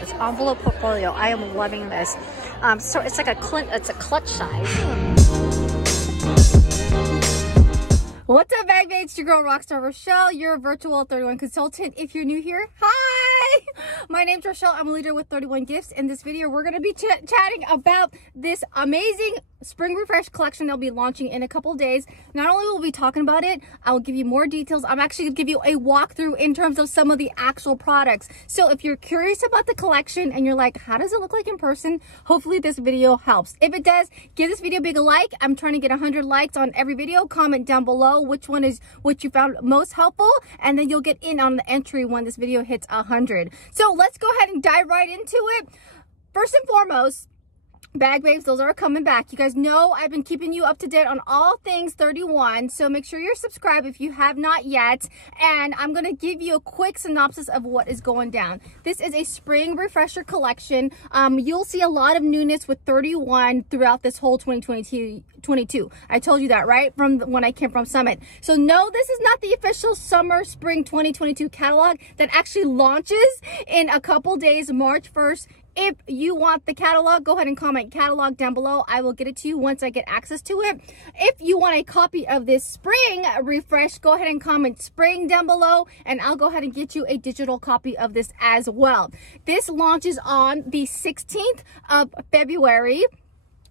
This envelope portfolio, I am loving this. So it's like a clutch size. What's up, bag mates? It's your girl Rockstar Rochelle, your virtual 31 consultant. If you're new here, hi! My name's Rochelle. I'm a leader with 31 Gifts. In this video, we're going to be chatting about this amazing spring refresh collection they'll be launching in a couple days. Not only will we be talking about it, I will give you more details. I'm actually going to give you a walkthrough in terms of some of the actual products. So if you're curious about the collection and you're like, how does it look like in person? Hopefully this video helps. If it does, give this video a big like. I'm trying to get 100 likes on every video. Comment down below which one is what you found most helpful, and then you'll get in on the entry when this video hits 100. So let's go ahead and dive right into it. First and foremost, bag babes, those are coming back. You guys know I've been keeping you up to date on all things 31, so make sure you're subscribed if you have not yet. And I'm going to give you a quick synopsis of what is going down. This is a spring refresher collection. You'll see a lot of newness with 31 throughout this whole 2022. I told you that, right? From when I came from Summit. So no, this is not the official summer spring 2022 catalog that actually launches in a couple days, March 1st. If you want the catalog, go ahead and comment catalog down below. I will get it to you once I get access to it. If you want a copy of this spring refresh, go ahead and comment spring down below, and I'll go ahead and get you a digital copy of this as well. This launches on the 16th of February.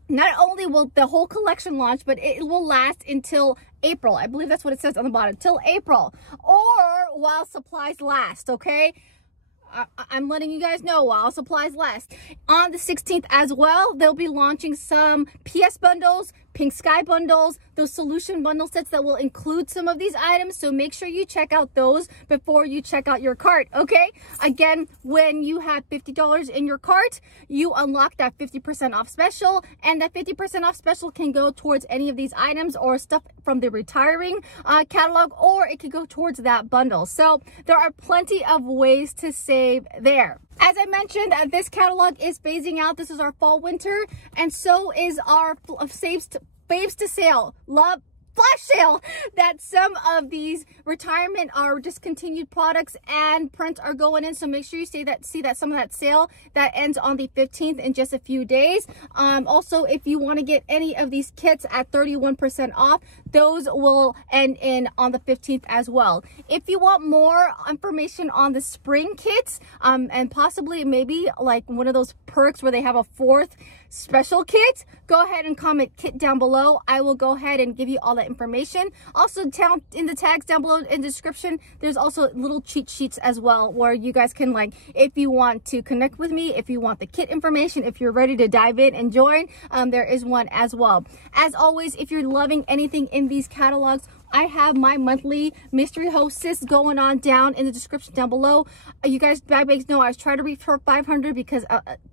Not only will the whole collection launch, but it will last until April. I believe that's what it says on the bottom, till April, or while supplies last, okay? I'm letting you guys know while supplies last. On the 16th as well, they'll be launching some PS bundles, Pink Sky bundles, those solution bundle sets that will include some of these items. So make sure you check out those before you check out your cart, okay? Again, when you have $50 in your cart, you unlock that 50% off special, and that 50% off special can go towards any of these items or stuff from the retiring catalog, or it could go towards that bundle. So there are plenty of ways to save there. As I mentioned, this catalog is phasing out. This is our fall winter, and so is our faves to sale love flash sale, that some of these retirement or discontinued products and prints are going in. So make sure you see that some of that sale that ends on the 15th in just a few days. Also, if you want to get any of these kits at 31% off, those will end in on the 15th as well. If you want more information on the spring kits, and possibly maybe like one of those perks where they have a 4th special kit, go ahead and comment kit down below. I will go ahead and give you all that information. Also, down in the tags down below in the description, there's also little cheat sheets as well, where you guys can, like, if you want to connect with me, if you want the kit information, if you're ready to dive in and join, there is one as well. As always, if you're loving anything in these catalogs, I have my monthly mystery hostess going on down in the description down below. You guys, bag bags, know I was trying to reach for 500 because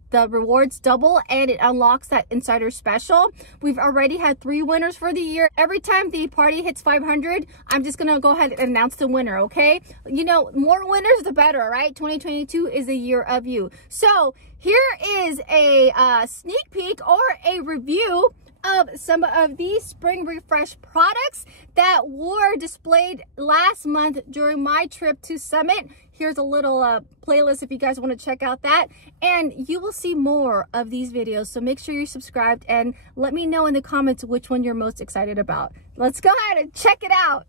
the rewards double and it unlocks that insider special. We've already had 3 winners for the year. Every time the party hits 500, I'm just gonna go ahead and announce the winner, okay? You know, more winners the better, right? 2022 is the year of you. So here is a sneak peek or a review of some of these spring refresh products that were displayed last month during my trip to Summit. Here's a little playlist if you guys want to check out that, and you will see more of these videos. So make sure you're subscribed and let me know in the comments which one you're most excited about. Let's go ahead and check it out.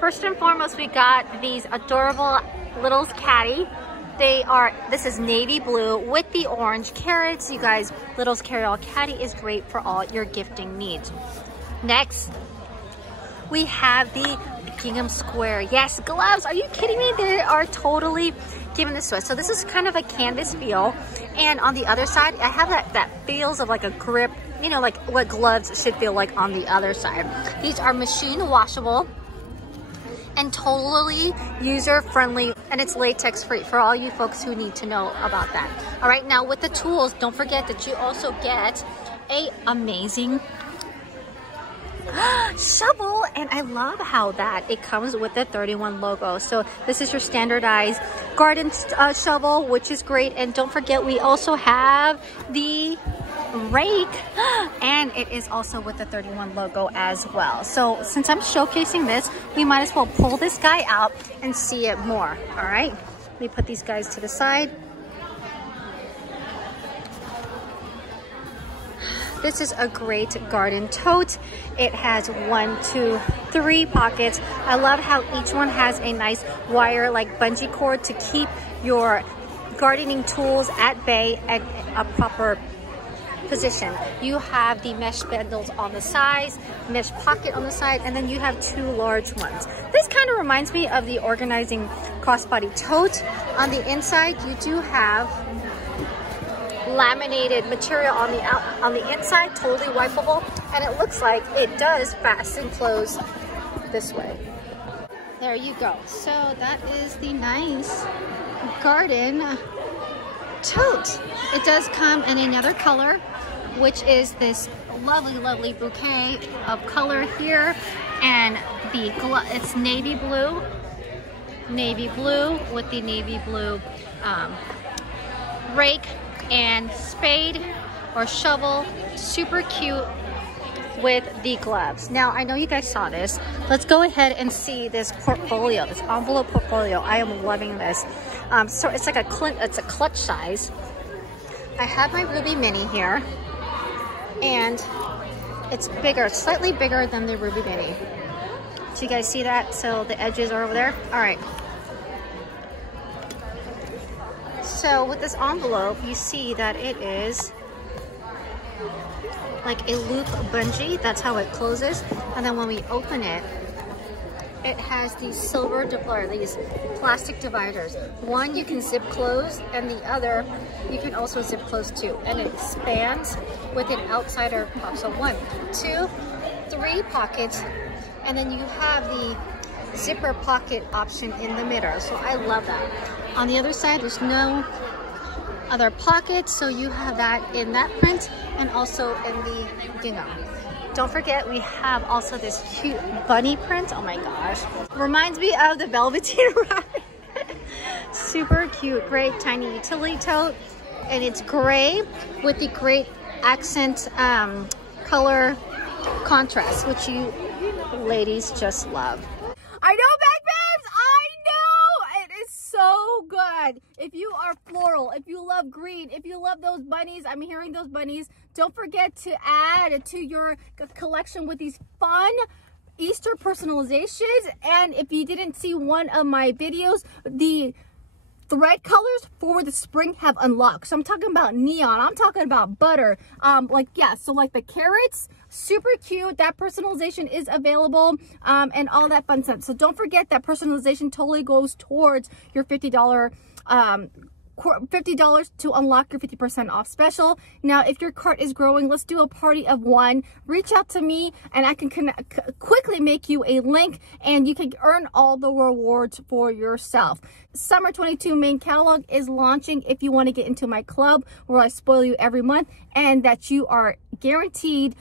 First and foremost, we got these adorable Littles Caddy. This is navy blue with the orange carrots. You guys, Littles Carry-All Caddy is great for all your gifting needs. Next, we have the Gingham Square. Yes, gloves. Are you kidding me? They are totally giving this to us. So this is kind of a canvas feel. And on the other side, I have that feels of like a grip, you know, like what gloves should feel like on the other side. These are machine washable and totally user-friendly, and it's latex free for all you folks who need to know about that. All right, now with the tools, don't forget that you also get a amazing shovel, and I love how that it comes with the 31 logo. So this is your standardized garden shovel, which is great. And don't forget, we also have the rake, and it is also with the 31 logo as well. So since I'm showcasing this, we might as well pull this guy out and see it more. All right, let me put these guys to the side. This is a great garden tote. It has 1, 2, 3 pockets. I love how each one has a nice wire like bungee cord to keep your gardening tools at bay at a proper position. You have the mesh bundles on the sides, mesh pocket on the side, and then you have 2 large ones. This kind of reminds me of the organizing crossbody tote. On the inside, you do have laminated material on the inside, totally wipeable, and it looks like it does fasten close this way. There you go. So that is the nice garden tote. It does come in another color, which is this lovely bouquet of color here, and it's navy blue with the navy blue rake and spade or shovel. Super cute with the gloves. Now I know you guys saw this. Let's go ahead and see this portfolio, this envelope portfolio. I am loving this. So it's like a clutch size. I have my Ruby Mini here, and it's bigger, slightly bigger than the Ruby Mini. Do you guys see that? So the edges are over there. All right. So with this envelope, you see that it is like a loop bungee. That's how it closes. And then when we open it, it has these silver these plastic dividers. One you can zip close, and the other you can also zip close too. And it expands with an outsider pop. So 1, 2, 3 pockets, and then you have the zipper pocket option in the middle. So I love that. On the other side, there's no other pockets, so you have that in that print and also in the gingham. Don't forget, we have also this cute bunny print. Oh my gosh. Reminds me of the Velveteen Rabbit. Super cute, great tiny utility tote. And it's gray with the great accent color contrast, which you ladies just love. I know, Bag Babes, I know! It is so good. If you are floral, if you love green, if you love those bunnies, I'm hearing those bunnies, don't forget to add to your collection with these fun Easter personalizations. And if you didn't see one of my videos, the thread colors for the spring have unlocked. So I'm talking about neon, I'm talking about butter, so like the carrots, super cute. That personalization is available, and all that fun stuff. So don't forget that personalization totally goes towards your $50 to unlock your 50% off special. Now, if your cart is growing, let's do a party of 1. Reach out to me and I can quickly make you a link, and you can earn all the rewards for yourself. Summer 22 main catalog is launching if you want to get into my club where I spoil you every month, and that you are guaranteed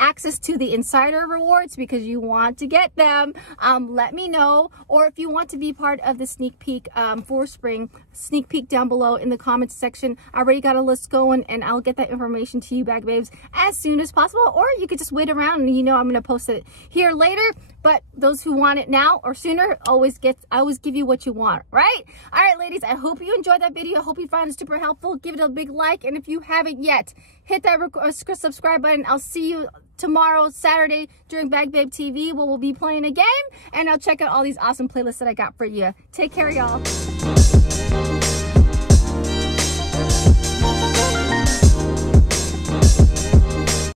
access to the insider rewards because you want to get them. Let me know. Or if you want to be part of the sneak peek for spring, sneak peek down below in the comments section. I already got a list going, and I'll get that information to you, Bag Babes, as soon as possible. Or you could just wait around, and you know I'm going to post it here later. But those who want it now or sooner I always give you what you want, right? All right, ladies, I hope you enjoyed that video. I hope you found it super helpful. Give it a big like, and if you haven't yet, hit that subscribe button. I'll see you tomorrow, Saturday, during Bag Babe TV, where we'll be playing a game, and I'll check out all these awesome playlists that I got for you. Take care, y'all.